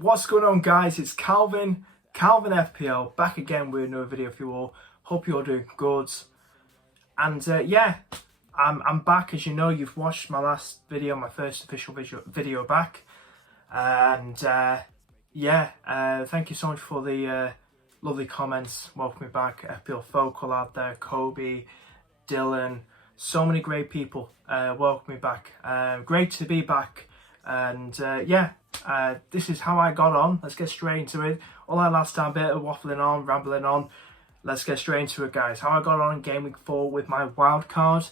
What's going on, guys? It's Calvin FPL, back again with another video for you all. Hope you're all doing good. And yeah, I'm back. As you know, you've watched my last video, my first official video back. And yeah, thank you so much for the lovely comments. Welcome me back. FPL Focal out there, Kobe, Dylan, so many great people. Welcome me back. Great to be back. And yeah, this is how I got on. Let's get straight into it. All that last time, bit of waffling on, rambling on. Let's get straight into it, guys. How I got on in Gameweek 4 with my wildcard,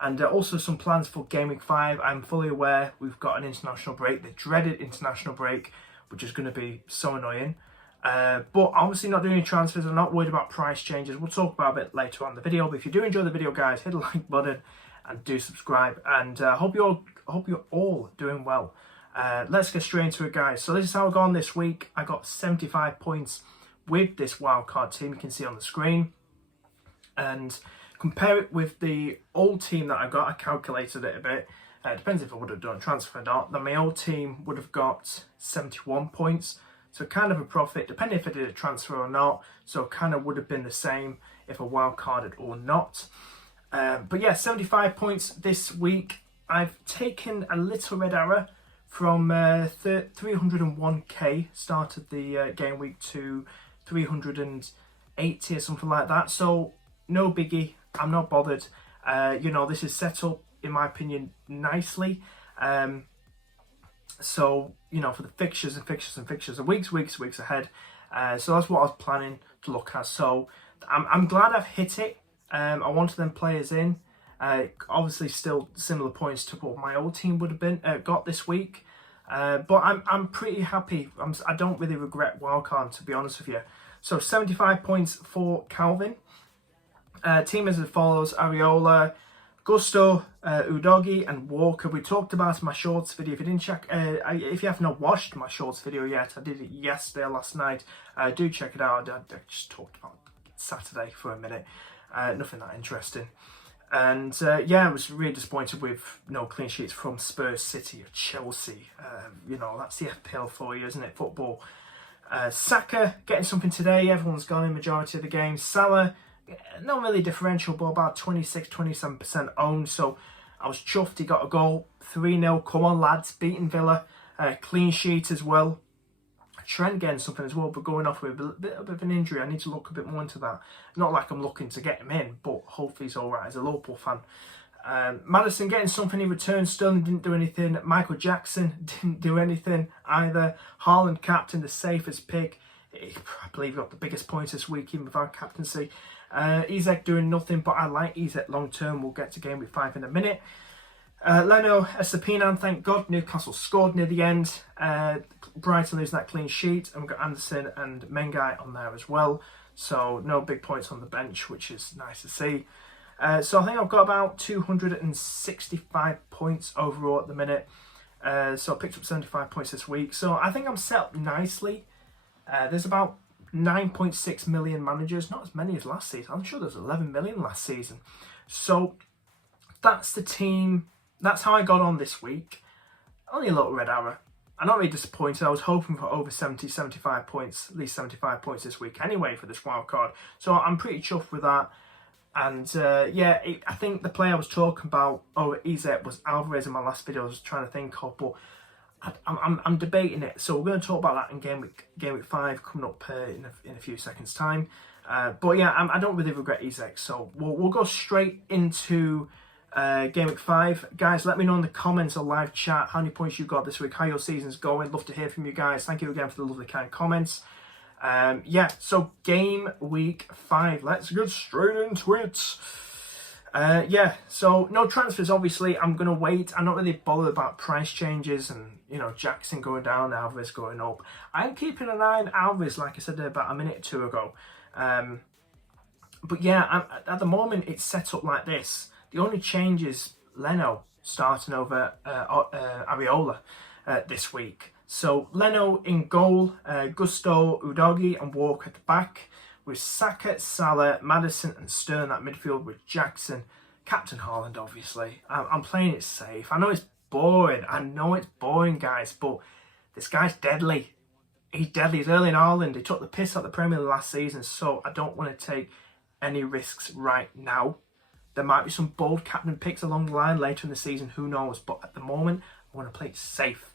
and also some plans for Gameweek 5. I'm fully aware we've got an international break, the dreaded international break, which is going to be so annoying. But obviously not doing any transfers. I'm not worried about price changes. We'll talk about it a bit later on in the video. But if you do enjoy the video, guys, hit the like button and do subscribe. And hope you're all doing well. Let's get straight into it, guys. So this is how I got on this week. I got 75 points with this wildcard team. You can see on the screen. And compare it with the old team that I got. I calculated it a bit. It depends if I would have done a transfer or not. Then my old team would have got 71 points. So kind of a profit, depending if I did a transfer or not. So kind of would have been the same if I wildcarded or not. But yeah, 75 points this week. I've taken a little red arrow from 301k, started the game week, to 380 or something like that. So no biggie, I'm not bothered. You know, this is set up, in my opinion, nicely. So, you know, for the fixtures and weeks ahead. So that's what I was planning to look at. So I'm glad I've hit it. I wanted them players in. Obviously still similar points to what my old team would have been got this week. But I'm pretty happy. I don't really regret wildcard, to be honest with you. So 75 points for Calvin. Team as follows: Areola, Gusto, Udogi and Walker. We talked about my shorts video. If you didn't check, if you have not watched my shorts video yet, I did it yesterday or last night. Do check it out. I just talked about Saturday for a minute. Nothing that interesting. And yeah, I was really disappointed with no clean sheets from Spurs, City or Chelsea. You know, that's the FPL for you, isn't it? Football. Saka getting something today. Everyone's gone in majority of the game. Salah, not really differential, but about 26-27% owned. So I was chuffed. He got a goal. 3-0. Come on, lads. Beating Villa. Clean sheet as well. Trent getting something as well, but going off with a bit of an injury. I need to look a bit more into that. Not like I'm looking to get him in, but hopefully he's all right as a Liverpool fan. Maddison getting something. He returned. Sterling didn't do anything. Michael Jackson didn't do anything either. Haaland captain, the safest pick. I believe he got the biggest points this week, even without captaincy. Isaac doing nothing, but I like Isaac long term. We'll get to game week 5 in a minute. Leno, Estupiñán, thank God. Newcastle scored near the end. Brighton losing that clean sheet. And we've got Anderson and Mengai on there as well. So no big points on the bench, which is nice to see. So I think I've got about 265 points overall at the minute. So I picked up 75 points this week. So I think I'm set up nicely. There's about 9.6 million managers. Not as many as last season. I'm sure there's 11 million last season. So that's the team. That's how I got on this week. Only a little red arrow. I'm not really disappointed. I was hoping for over 75 points, at least 75 points this week anyway for this wild card. So I'm pretty chuffed with that. And yeah, I think the player I was talking about over Izet was Alvarez in my last video. I was trying to think of, but I'm debating it. So we're going to talk about that in game week 5 coming up in a few seconds time. But yeah, I don't really regret Izek. So we'll go straight into game week 5. Guys, let me know in the comments or live chat how many points you got this week, how your season's going. Love to hear from you guys. Thank you again for the lovely kind comments. Yeah, so game week 5. Let's get straight into it. Yeah, so no transfers, obviously. I'm going to wait. I'm not really bothered about price changes and, you know, Jackson going down, Alvarez going up. I'm keeping an eye on Alvarez, like I said about a minute or two ago. But yeah, at the moment, it's set up like this. The only change is Leno starting over Areola this week. So Leno in goal, Gusto, Udogi and Walker at the back, with Saka, Salah, Maddison and Stern at midfield with Jackson. Captain Haaland, obviously. I'm playing it safe. I know it's boring. I know it's boring, guys, but this guy's deadly. he's deadly. He's Erling Haaland. He took the piss out of the Premier League last season, so I don't want to take any risks right now. There might be some bold captain picks along the line later in the season, who knows? But at the moment, I want to play it safe.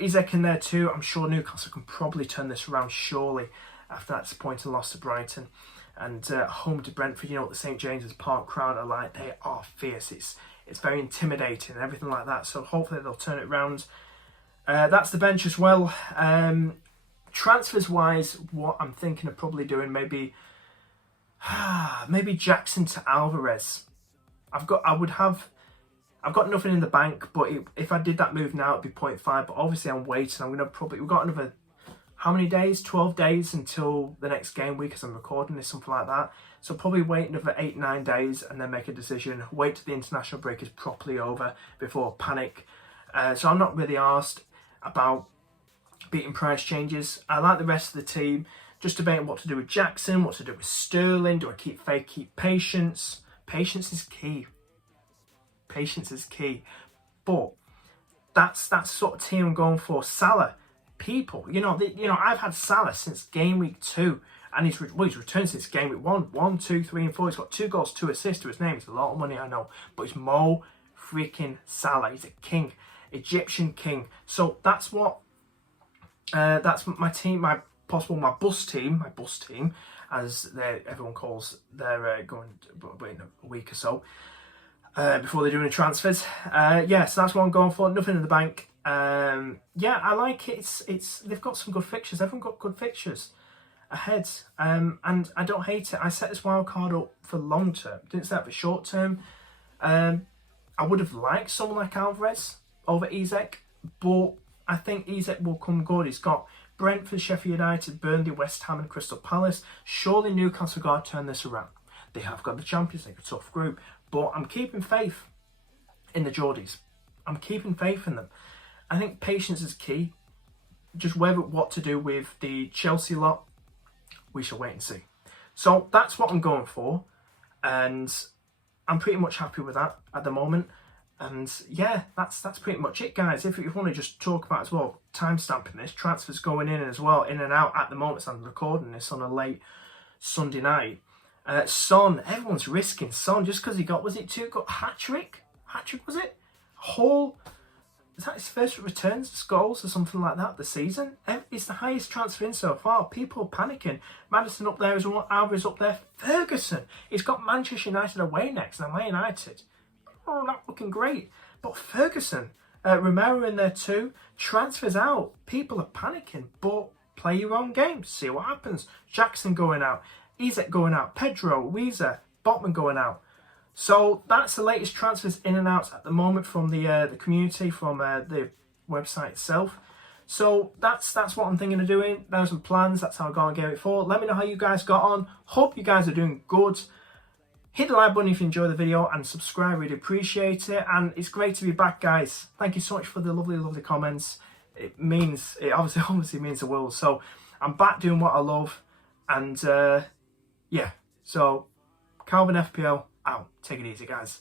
Isak in there too. I'm sure Newcastle can probably turn this around, surely, after that disappointing loss to Brighton. And home to Brentford, you know what the St James's Park crowd are like. They are fierce. It's very intimidating and everything like that. So hopefully they'll turn it around. That's the bench as well. Transfers wise, what I'm thinking of probably doing, maybe Jackson to Alvarez. I've got nothing in the bank, but if I did that move now, it'd be 0.5. But obviously I'm waiting. We've got another, how many days? 12 days until the next game week as I'm recording this, something like that. So probably wait another 8-9 days and then make a decision. Wait till the international break is properly over before panic. So I'm not really arsed about beating price changes. I like the rest of the team. Just debating what to do with Jackson, what to do with Sterling. Do I keep Faith, keep Patience? Patience is key. Patience is key. But that's sort of team I'm going for. Salah, people, I've had Salah since game week 2, and he's returned since game week 1, 2, 3, and 4. He's got 2 goals, 2 assists to his name. It's a lot of money, I know, but it's Mo freaking Salah. He's a king, Egyptian king. So that's what. That's my team, my bus team, as everyone calls their going waiting a week or so before they're doing the transfers. So that's what I'm going for. Nothing in the bank. I like it. It's they've got some good fixtures. Everyone got good fixtures ahead, and I don't hate it. I set this wild card up for long term. Didn't set it for short term. I would have liked someone like Alvarez over Isak, but I think Isak will come good. He's got Brentford, Sheffield United, Burnley, West Ham and Crystal Palace. Surely Newcastle got to turn this around. They have got the Champions League, a tough group. But I'm keeping faith in the Geordies. I'm keeping faith in them. I think patience is key. Just what to do with the Chelsea lot, we shall wait and see. So that's what I'm going for. And I'm pretty much happy with that at the moment. And yeah, that's pretty much it, guys. If you want to just talk about as well, timestamping this, transfers going in as well, in and out at the moment. So I'm recording this on a late Sunday night. Son, everyone's risking Son just because he got, was it 2 hat-trick? Hat-trick, was it? Hall, is that his first returns, goals or something like that this season? It's the highest transfer in so far. People are panicking. Maddison up there as well, Alvarez up there. Ferguson, he's got Manchester United away next. Now, Man United, oh, not looking great. But Ferguson, Romero in there too. Transfers out. People are panicking, but play your own game. See what happens. Jackson going out. Isak going out. Pedro, Weezer, Botman going out. So that's the latest transfers in and outs at the moment from the community, from the website itself. So that's what I'm thinking of doing. Those are the plans. That's how I got on Gameweek4. Let me know how you guys got on. Hope you guys are doing good. Hit the like button if you enjoy the video and subscribe. Really appreciate it. And it's great to be back, guys. Thank you so much for the lovely comments. It obviously means the world. So I'm back doing what I love. And yeah, so Calvin FPL out. Take it easy, guys.